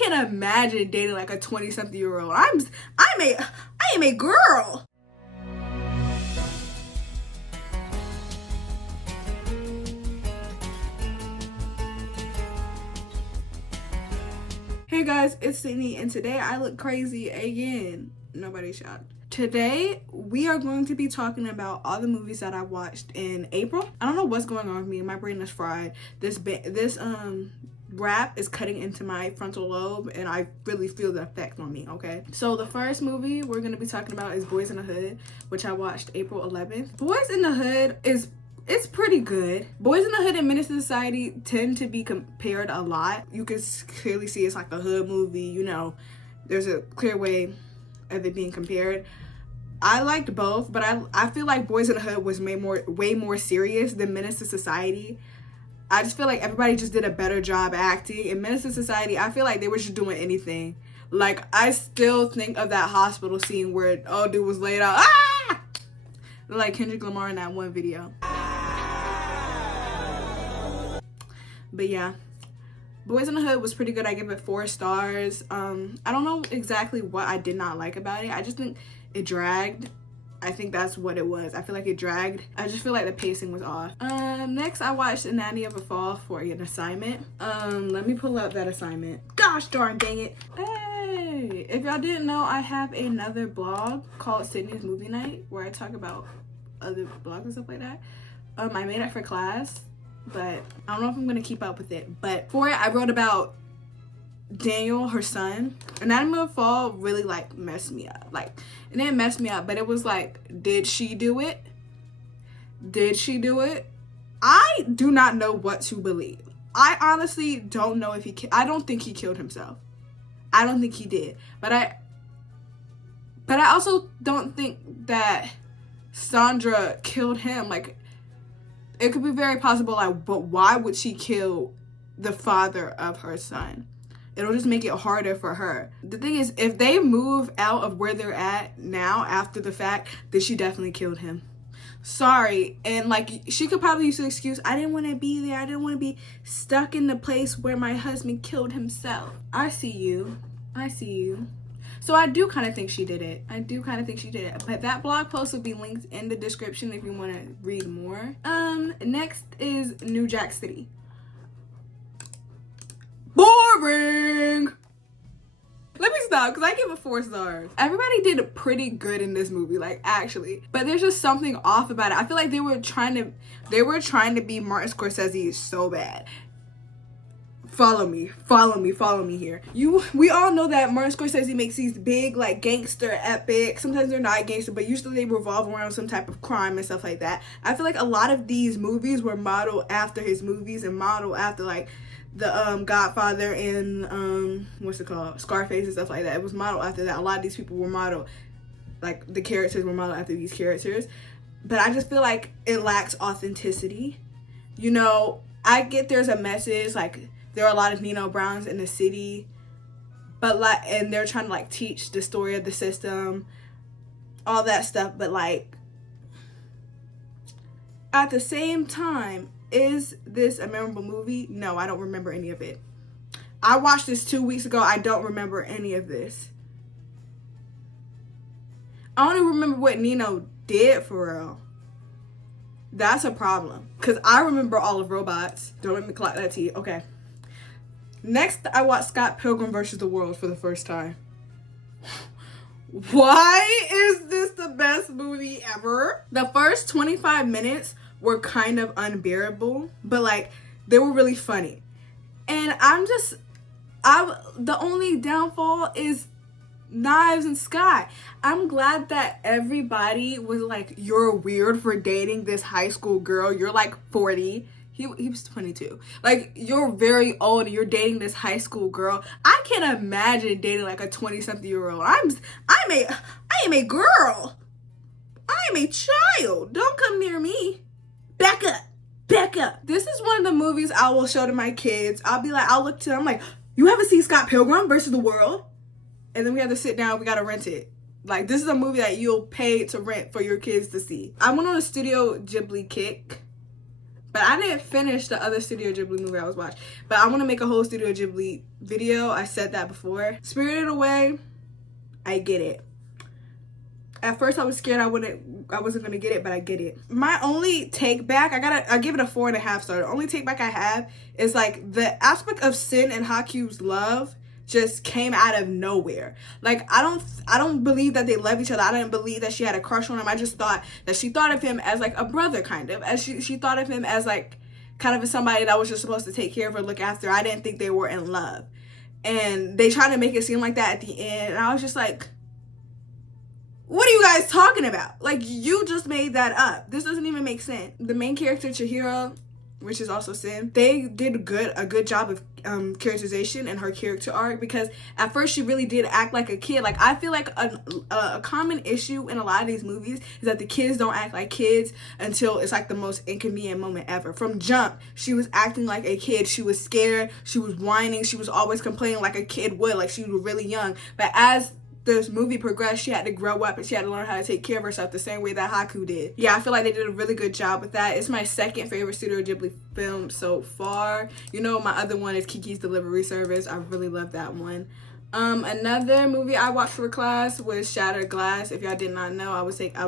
can't imagine dating like a 20-something-year-old. I am a girl. Hey guys, it's Sydney, and today I look crazy again. Nobody's shocked. Today, we are going to be talking about all the movies that I watched in April. I don't know what's going on with me. My brain is fried. This wrap is cutting into my frontal lobe, and I really feel the effect on me, okay? So the first movie we're going to be talking about is Boys in the Hood, which I watched April 11th. Boys in the Hood it's pretty good. Boys in the Hood and Menace to Society tend to be compared a lot. You can clearly see it's like a hood movie, you know. There's a clear way of it being compared. I liked both, but I feel like Boys in the Hood was way more serious than Menace to Society. I just feel like everybody just did a better job acting. In Menace to Society, I feel like they were just doing anything. Like, I still think of that hospital scene where old dude was laid out. Ah! Like Kendrick Lamar in that one video. But yeah, Boys in the Hood was pretty good. I give it 4 stars. I don't know exactly what I did not like about it. I just think it dragged. I think that's what it was. I feel like it dragged. I just feel like the pacing was off. Next I watched Anatomy of a Fall for an assignment. Let me pull up that assignment. Gosh darn dang it. Hey, if y'all didn't know, I have another blog called Sydney's Movie Night where I talk about other blogs and stuff like that. I made it for class, but I don't know if I'm gonna keep up with it. But for it, I wrote about Daniel, her son. Anatomy of a Fall really like messed me up. Like, it didn't mess me up, but it was like, did she do it? Did she do it? I do not know what to believe. I honestly don't know if I don't think he killed himself. I don't think he did. But I also don't think that Sandra killed him. Like, it could be very possible, like, but why would she kill the father of her son? It'll just make it harder for her. The thing is, if they move out of where they're at now after the fact, then she definitely killed him. Sorry. And like, she could probably use the excuse, I didn't want to be there. I didn't want to be stuck in the place where my husband killed himself. I see you. I see you. So I do kind of think she did it. But that blog post will be linked in the description if you want to read more. Next is New Jack City. Boring. Let me stop, because I give it 4 stars. Everybody did pretty good in this movie, like, actually. But there's just something off about it. I feel like they were trying to be Martin Scorsese so bad. Follow me here. We all know that Martin Scorsese makes these big, like, gangster epic. Sometimes they're not gangster, but usually they revolve around some type of crime and stuff like that. I feel like a lot of these movies were modeled after his movies and modeled after, like, the Godfather and what's it called, Scarface and stuff like that. It was modeled after that. A lot of these people were modeled, like, the characters were modeled after these characters. But I just feel like it lacks authenticity. You know, I get there's a message, like, there are a lot of Nino Browns in the city, but like, and they're trying to like teach the story of the system, all that stuff. But like, at the same time, is this a memorable movie? No, I don't remember any of it. I watched this 2 weeks ago. I don't remember any of this. I don't even remember what Nino did for real. That's a problem, because I remember all of Robots. Don't let me clock that to you. Okay. Next, I watched Scott Pilgrim vs. the World for the first time. Why is this the best movie ever? The first 25 minutes were kind of unbearable, but like, they were really funny. And the only downfall is Knives and Scott. I'm glad that everybody was like, you're weird for dating this high school girl. You're like 40. He was 22. Like, you're very old and you're dating this high school girl. I can't imagine dating like a 20-something-year-old. I am a girl. I am a child. Don't come near me. Back up. This is one of the movies I will show to my kids. I'll look to them, I'm like, you haven't seen Scott Pilgrim vs. the World? And then we have to sit down, we gotta rent it. Like, this is a movie that you'll pay to rent for your kids to see. I went on a Studio Ghibli kick But I didn't finish the other Studio Ghibli movie I was watching. But I want to make a whole Studio Ghibli video. I said that before. Spirited Away, I get it. At first I was scared I wasn't gonna get it, but I get it. My only take back, I give it a 4.5 star. The only take back I have is like the aspect of Sin and Haku's love just came out of nowhere. Like I don't believe that they love each other. I didn't believe that she had a crush on him. I just thought that she thought of him as like a brother, kind of. As she thought of him as like kind of somebody that was just supposed to take care of her, look after her. I didn't think they were in love. And they tried to make it seem like that at the end, and I was just like, what are you guys talking about? Like, you just made that up. This doesn't even make sense. The main character, Chihiro, which is also Sin, they did a good job of characterization and her character arc, because at first she really did act like a kid. Like, I feel like a common issue in a lot of these movies is that the kids don't act like kids until it's like the most inconvenient moment ever. From jump, she was acting like a kid. She was scared. She was whining. She was always complaining like a kid would, like she was really young. But as this movie progressed, she had to grow up and she had to learn how to take care of herself the same way that Haku did. Yeah, I feel like they did a really good job with that. It's my second favorite Studio Ghibli film so far. You know, my other one is Kiki's Delivery Service. I really love that one. Another movie I watched for class was Shattered Glass. If y'all did not know, I was taking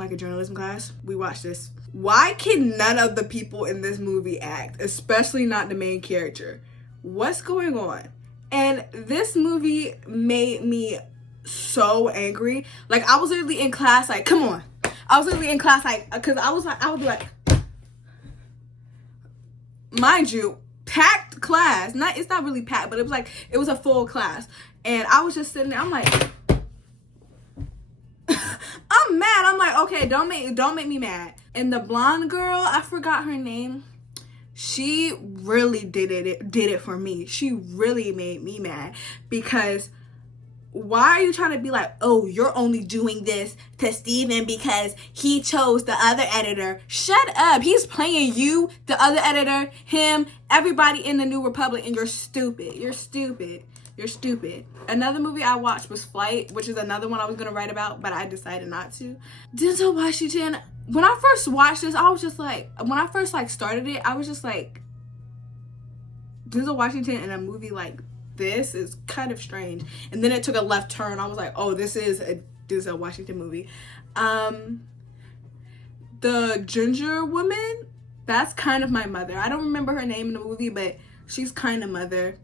like a journalism class. We watched this. Why can none of the people in this movie act, especially not the main character? What's going on? And this movie made me so angry. Like, I was literally in class like, come on. I was literally in class like, because I would be like, mind you, packed class. It's not really packed, but it was a full class. And I was just sitting there, I'm like, I'm mad. I'm like, okay, don't make me mad. And the blonde girl, I forgot her name. She really did it for me. She really made me mad, because why are you trying to be like, oh, you're only doing this to Steven because he chose the other editor? Shut up. He's playing you, the other editor, him, everybody in the New Republic, and you're stupid. You're stupid. You're stupid. Another movie I watched was Flight, which is another one I was going to write about, but I decided not to. Denzel Washington, when I first watched this, I was just like, when I first started it, I was just like, Denzel Washington in a movie like this is kind of strange. And then it took a left turn. I was like, oh, this is a Denzel Washington movie. The ginger woman, that's kind of my mother. I don't remember her name in the movie, but she's kind of mother.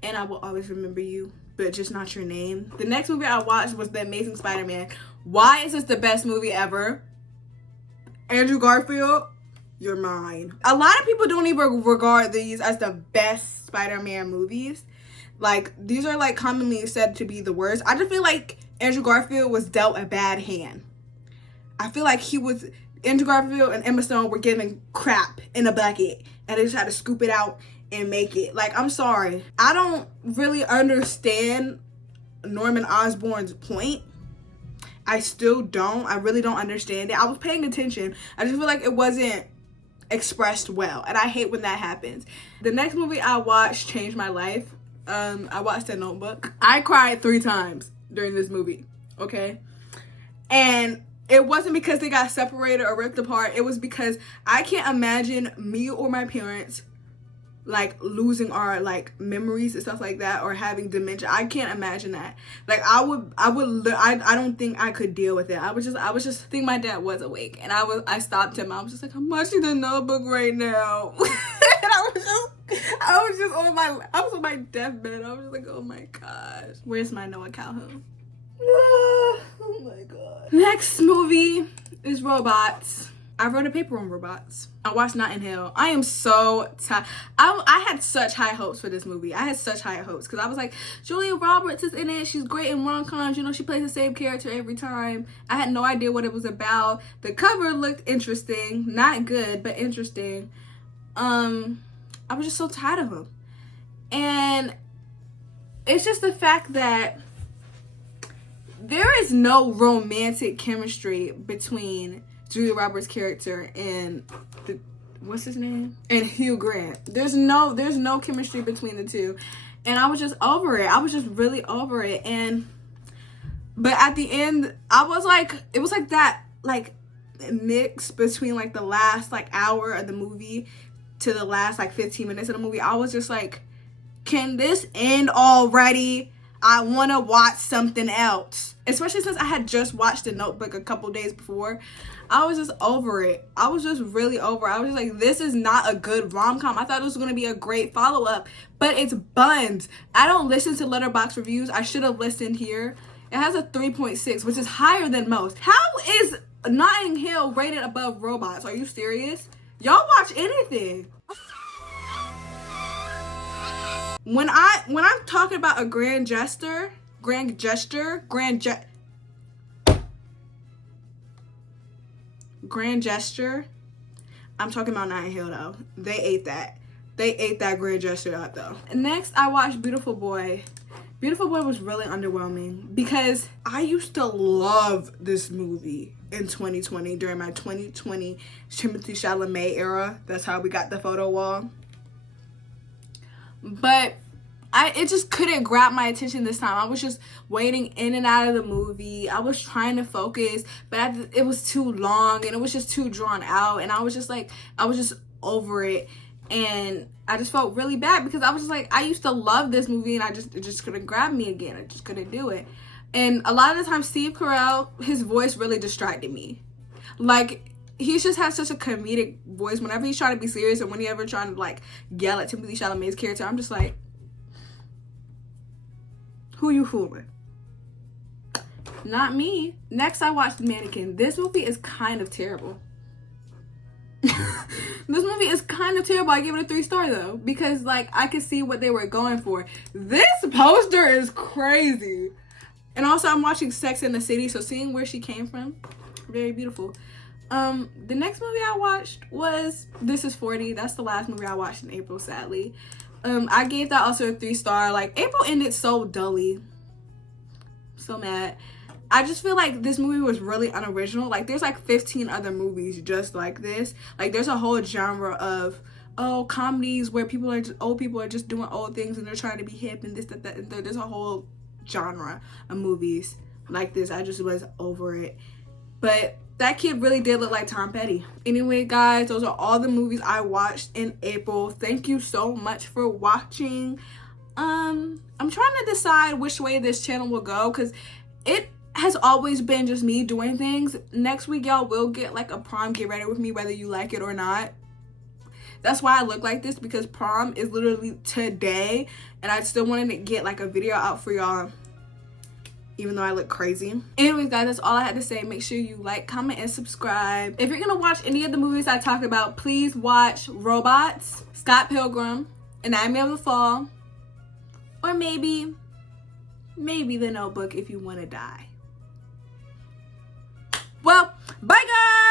And I will always remember you, but just not your name. The next movie I watched was The Amazing Spider-Man. Why is this the best movie ever? Andrew Garfield, you're mine. A lot of people don't even regard these as the best Spider-Man movies. Like, these are like commonly said to be the worst. I just feel like Andrew Garfield was dealt a bad hand. I feel like Andrew Garfield and Emma Stone were given crap in a bucket, and they just had to scoop it out and make it. Like, I'm sorry. I don't really understand Norman Osborn's point. I still don't. I really don't understand it. I was paying attention. I just feel like it wasn't expressed well, and I hate when that happens. The next movie I watched changed my life. I watched The Notebook. I cried 3 times during this movie, okay? And it wasn't because they got separated or ripped apart. It was because I can't imagine me or my parents like losing our like memories and stuff like that, or having dementia. I can't imagine that. Like, I don't think I could deal with it. I was just think my dad was awake, and I stopped him. I was just like, I'm watching The Notebook right now. And I was on my deathbed. I was just like, oh my gosh, where's my Noah Calhoun? Oh my god. Next movie is Robots. I wrote a paper on Robots. I watched Notting Hill. I am so tired. I had such high hopes for this movie. I had such high hopes because I was like, Julia Roberts is in it. She's great in rom-coms. You know, she plays the same character every time. I had no idea what it was about. The cover looked interesting. Not good, but interesting. I was just so tired of him. And it's just the fact that there is no romantic chemistry between Julia Roberts' character and what's his name? And Hugh Grant. There's no chemistry between the two. And I was just over it. I was just really over it. But at the end, I was like, it was like that, like mix between like the last like hour of the movie to the last like 15 minutes of the movie, I was just like, can this end already? I want to watch something else. Especially since I had just watched The Notebook a couple days before. I was just over it. I was just really over it. I was just like, this is not a good rom-com. I thought it was going to be a great follow-up, but it's buns. I don't listen to Letterboxd reviews. I should have listened here. It has a 3.6, which is higher than most. How is Notting Hill rated above Robots? Are you serious? Y'all watch anything. When I'm talking about a grand gesture, I'm talking about Notting Hill though. They ate that grand gesture up though. Next, I watched Beautiful Boy. Beautiful Boy was really underwhelming because I used to love this movie in 2020 during my 2020 Timothée Chalamet era. That's how we got the photo wall. But it just couldn't grab my attention this time. I was just waiting in and out of the movie. I was trying to focus, but it was too long and it was just too drawn out. And I was just over it. And I just felt really bad because I was just like, I used to love this movie and it just couldn't grab me again. I just couldn't do it. And a lot of the time, Steve Carell, his voice really distracted me. Like, he just has such a comedic voice whenever he's trying to be serious and when he's ever trying to like yell at Timothée Chalamet's character. I'm just like, who you fooling? Not me. Next, I watched Mannequin. This movie is kind of terrible. This movie is kind of terrible. I give it a 3 star though because like I could see what they were going for. This poster is crazy. And also I'm watching Sex and the City, so seeing where she came from, very beautiful. The next movie I watched was This Is 40. That's the last movie I watched in April, sadly. I gave that also a 3 star. Like, April ended so dully. So mad. I just feel like this movie was really unoriginal. Like, there's like 15 other movies just like this. Like, there's a whole genre of, comedies where old people are just doing old things and they're trying to be hip and this, that, and there's a whole genre of movies like this. I just was over it. But that kid really did look like Tom Petty. Anyway, guys, those are all the movies I watched in April. Thank you so much for watching. I'm trying to decide which way this channel will go because it has always been just me doing things. Next week, y'all will get like a prom get ready with me, whether you like it or not. That's why I look like this, because prom is literally today, and I still wanted to get like a video out for y'all, even though I look crazy. Anyways, guys, that's all I had to say. Make sure you like, comment, and subscribe. If you're gonna watch any of the movies I talk about, please watch Robots, Scott Pilgrim, Anatomy of the Fall, or maybe The Notebook if you want to die. Well, bye guys!